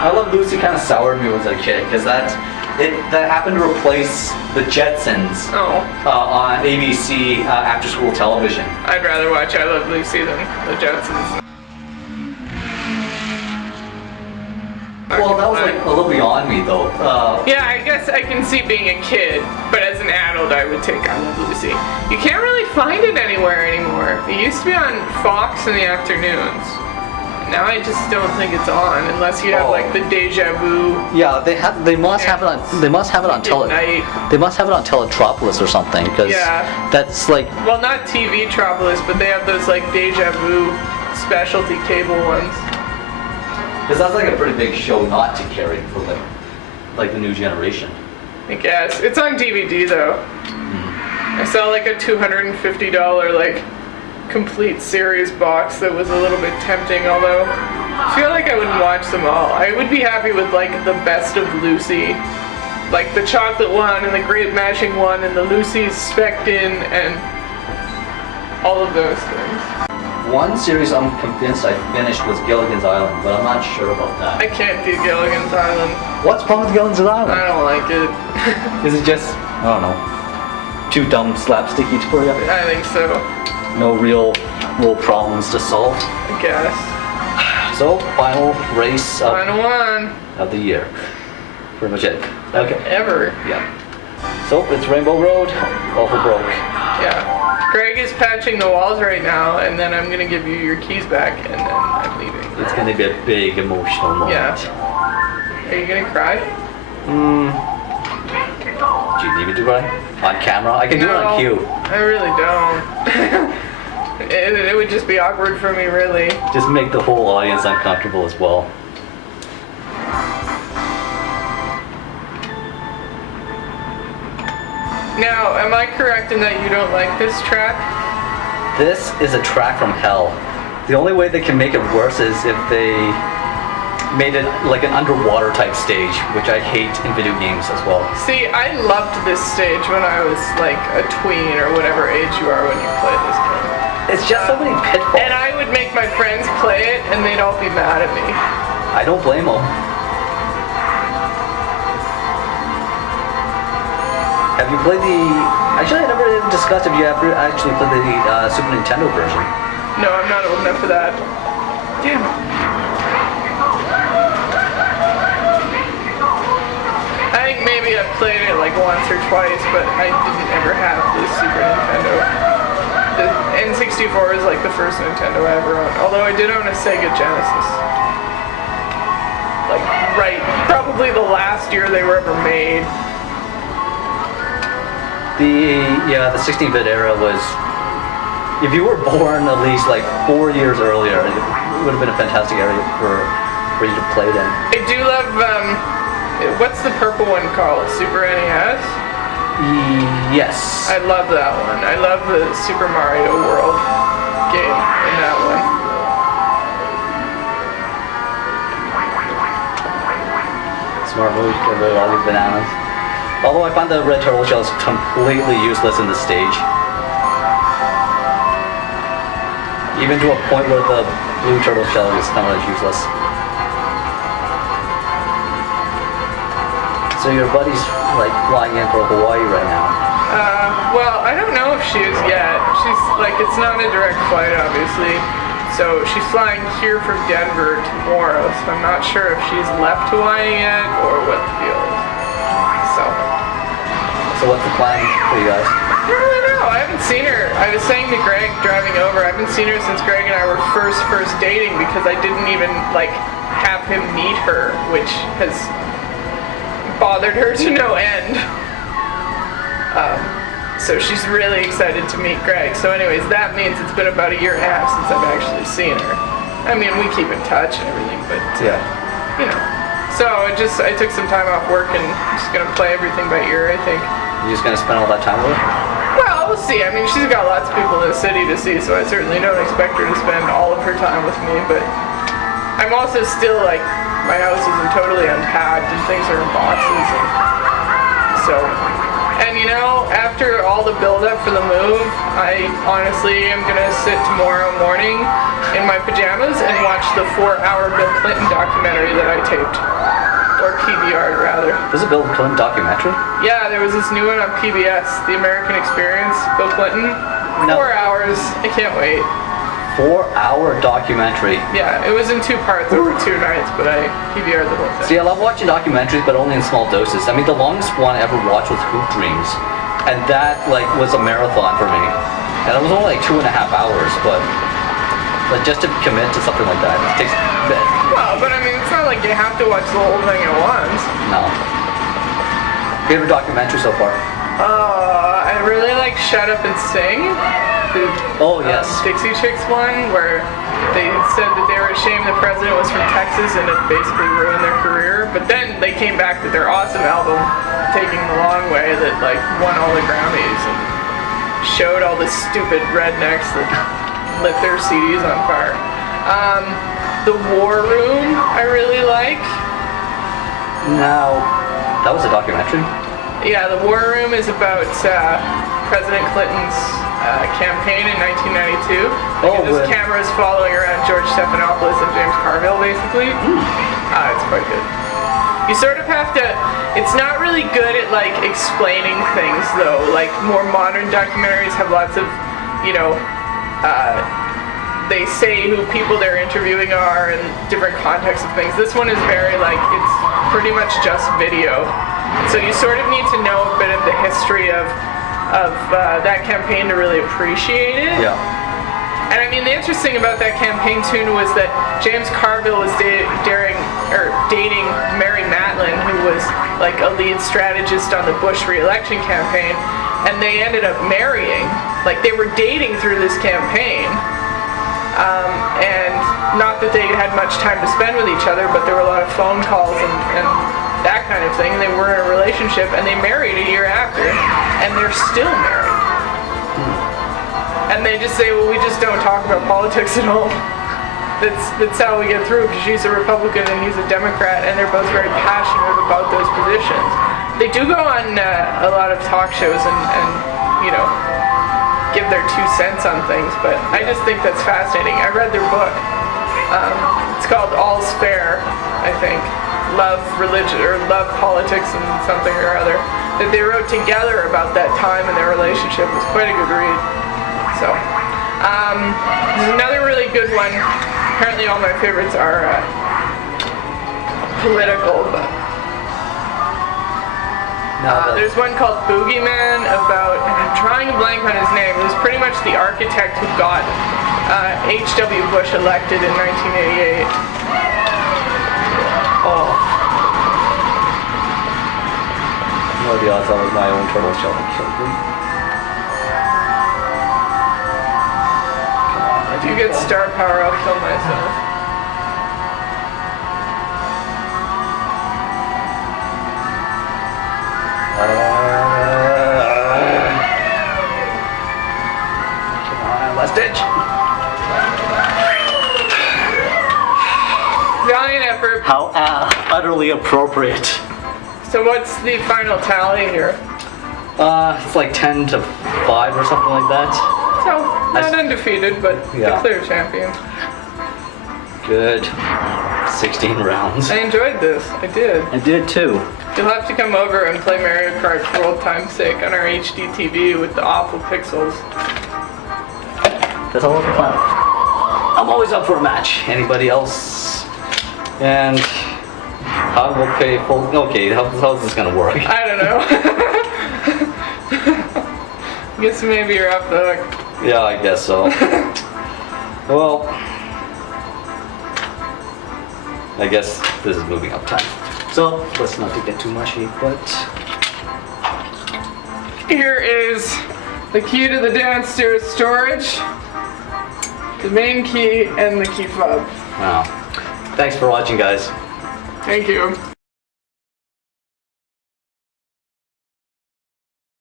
I Love Lucy kind of soured me when I was a kid because that happened to replace the Jetsons on ABC after school television. I'd rather watch I Love Lucy than the Jetsons. Well, that was like a little beyond me though. Yeah, I guess I can see being a kid, but as an adult I would take I Love Lucy. You can't really find it anywhere anymore. It used to be on Fox in the afternoons. Now I just don't think it's on unless you have like the Deja Vu. Yeah, they must have it on Teletropolis or something because that's like, well, not TV Tropolis, but they have those like Deja Vu specialty cable ones. Because that's like a pretty big show not to carry for like the new generation. I guess it's on DVD though. I saw like a $250 like complete series box that was a little bit tempting, although I feel like I wouldn't watch them all. I would be happy with like the Best of Lucy, like the chocolate one and the grape mashing one and the Lucy's Specked In and all of those things. One series I'm convinced I finished was Gilligan's Island, but I'm not sure about that. I can't do Gilligan's Island. What's wrong with Gilligan's Island? I don't like it. Is it just, I don't know, too dumb slapsticky for you? I think so. No real problems to solve. I guess. So, final race Final one. of the year. Pretty much it. Okay. Ever. Yeah. So, it's Rainbow Road, all for broke. Yeah. Greg is patching the walls right now, and then I'm going to give you your keys back, and then I'm leaving. It's going to be a big emotional moment. Yeah. Are you going to cry? Do you need me to cry? On camera? I can do it on cue. I really don't. It would just be awkward for me, really. Just make the whole audience uncomfortable as well. Now, am I correct in that you don't like this track? This is a track from hell. The only way they can make it worse is if they made it like an underwater type stage, which I hate in video games as well. See, I loved this stage when I was like a tween or whatever age you are when you play this game. It's just so many pitfalls. And I would make my friends play it and they'd all be mad at me. I don't blame them. Have you played the... Actually, I never even discussed if you ever actually played the Super Nintendo version. No, I'm not old enough for that. Damn it. I think maybe I've played it like once or twice, but I didn't ever have the Super Nintendo. The N64 is like the first Nintendo I ever owned, although I did own a Sega Genesis. Like, probably the last year they were ever made. The 16-bit era was, if you were born at least like 4 years earlier, it would have been a fantastic area for you to play it in. I do love, what's the purple one called? Super NES? Yes. I love that one. I love the Super Mario World game in that one. Smart move to avoid all your bananas. Although I find the red turtle shells completely useless in this stage. Even to a point where the blue turtle shell is kind of useless. So your buddy's like flying in for Hawaii right now. Well, I don't know if she is yet. She's like, it's not a direct flight, obviously. So she's flying here from Denver tomorrow. So I'm not sure if she's left Hawaii yet or what the deal is. So what's the plan for you guys? I don't really know. I haven't seen her. I was saying to Greg driving over, I haven't seen her since Greg and I were first dating because I didn't even like have him meet her, which has bothered her to no end. So she's really excited to meet Greg. So anyways, that means it's been about 1.5 years since I've actually seen her. I mean, we keep in touch and everything, but yeah, you know. So I took some time off work and just gonna play everything by ear, I think. You just gonna spend all that time with her? Well, we'll see. I mean, she's got lots of people in the city to see, so I certainly don't expect her to spend all of her time with me, but I'm also still like, my house isn't totally unpacked and things are in boxes, and so And you know, after all the build-up for the move, I honestly am gonna sit tomorrow morning in my pajamas and watch the 4-hour Bill Clinton documentary that I taped. Or PBR'd, rather. There's a Bill Clinton documentary? Yeah, there was this new one on PBS, The American Experience, Bill Clinton. No. 4 hours, I can't wait. 4-hour documentary. Yeah, it was in 2 parts over 2 nights, but I PBR'd the whole thing. See, I love watching documentaries, but only in small doses. I mean, the longest one I ever watched was Hoop Dreams, and that like was a marathon for me. And it was only like 2.5 hours, but like just to commit to something like that, it takes a bit. Well, but I mean, it's not like you have to watch the whole thing at once. No. Favorite documentary so far? I really like Shut Up and Sing. Oh, yes. Dixie Chicks one, where they said that they were ashamed the president was from Texas and it basically ruined their career. But then they came back with their awesome album, Taking the Long Way, that like won all the Grammys and showed all the stupid rednecks that lit their CDs on fire. The War Room, I really like. Now, that was a documentary? Yeah, The War Room is about President Clinton's campaign in 1992. This camera is following around George Stephanopoulos and James Carville, basically. It's quite good. You sort of have to. It's not really good at like explaining things, though. Like more modern documentaries have lots of, you know, they say who people they're interviewing are and different contexts of things. This one is very like it's pretty much just video. So you sort of need to know a bit of the history of that campaign to really appreciate it. Yeah. And I mean, the interesting about that campaign tune was that James Carville was dating Mary Matlin, who was like a lead strategist on the Bush re-election campaign, and they ended up marrying. Like they were dating through this campaign, and not that they had much time to spend with each other, but there were a lot of phone calls and that kind of thing, and they were in a relationship, and they married a year after, and they're still married. And they just say, well, we just don't talk about politics at all. That's how we get through, because she's a Republican and he's a Democrat, and they're both very passionate about those positions. They do go on a lot of talk shows and you know, give their 2 cents on things, but I just think that's fascinating. I read their book. It's called All's Fair, I think. Love Religion, or Love Politics and something or other, that they wrote together about that time and their relationship. Was quite a good read. So, there's another really good one. Apparently all my favorites are political, but there's one called Boogeyman about, and I'm drawing a blank on his name, it was pretty much the architect who got H.W. Bush elected in 1988. Oh. What are the odds that was my own turtle shell that killed me? If you get star power, I'll kill myself. Come on, last ditch. Valiant effort. How utterly appropriate. So what's the final tally here? It's like 10 to 5 or something like that. So, not undefeated, but Yeah. the clear champion. Good. 16 rounds. I enjoyed this. I did. I did too. You'll have to come over and play Mario Kart for old time's sake on our HD TV with the awful pixels. That's all over fun. I'm always up for a match. Anybody else? And how will pay full? Okay, how's this gonna work? I don't know. Guess maybe you're off the hook. Yeah, I guess so. Well, I guess this is moving up time. So let's not get too mushy, but Here is the key to the downstairs storage, the main key, and the key fob. wow. Thanks for watching, guys. Thank you.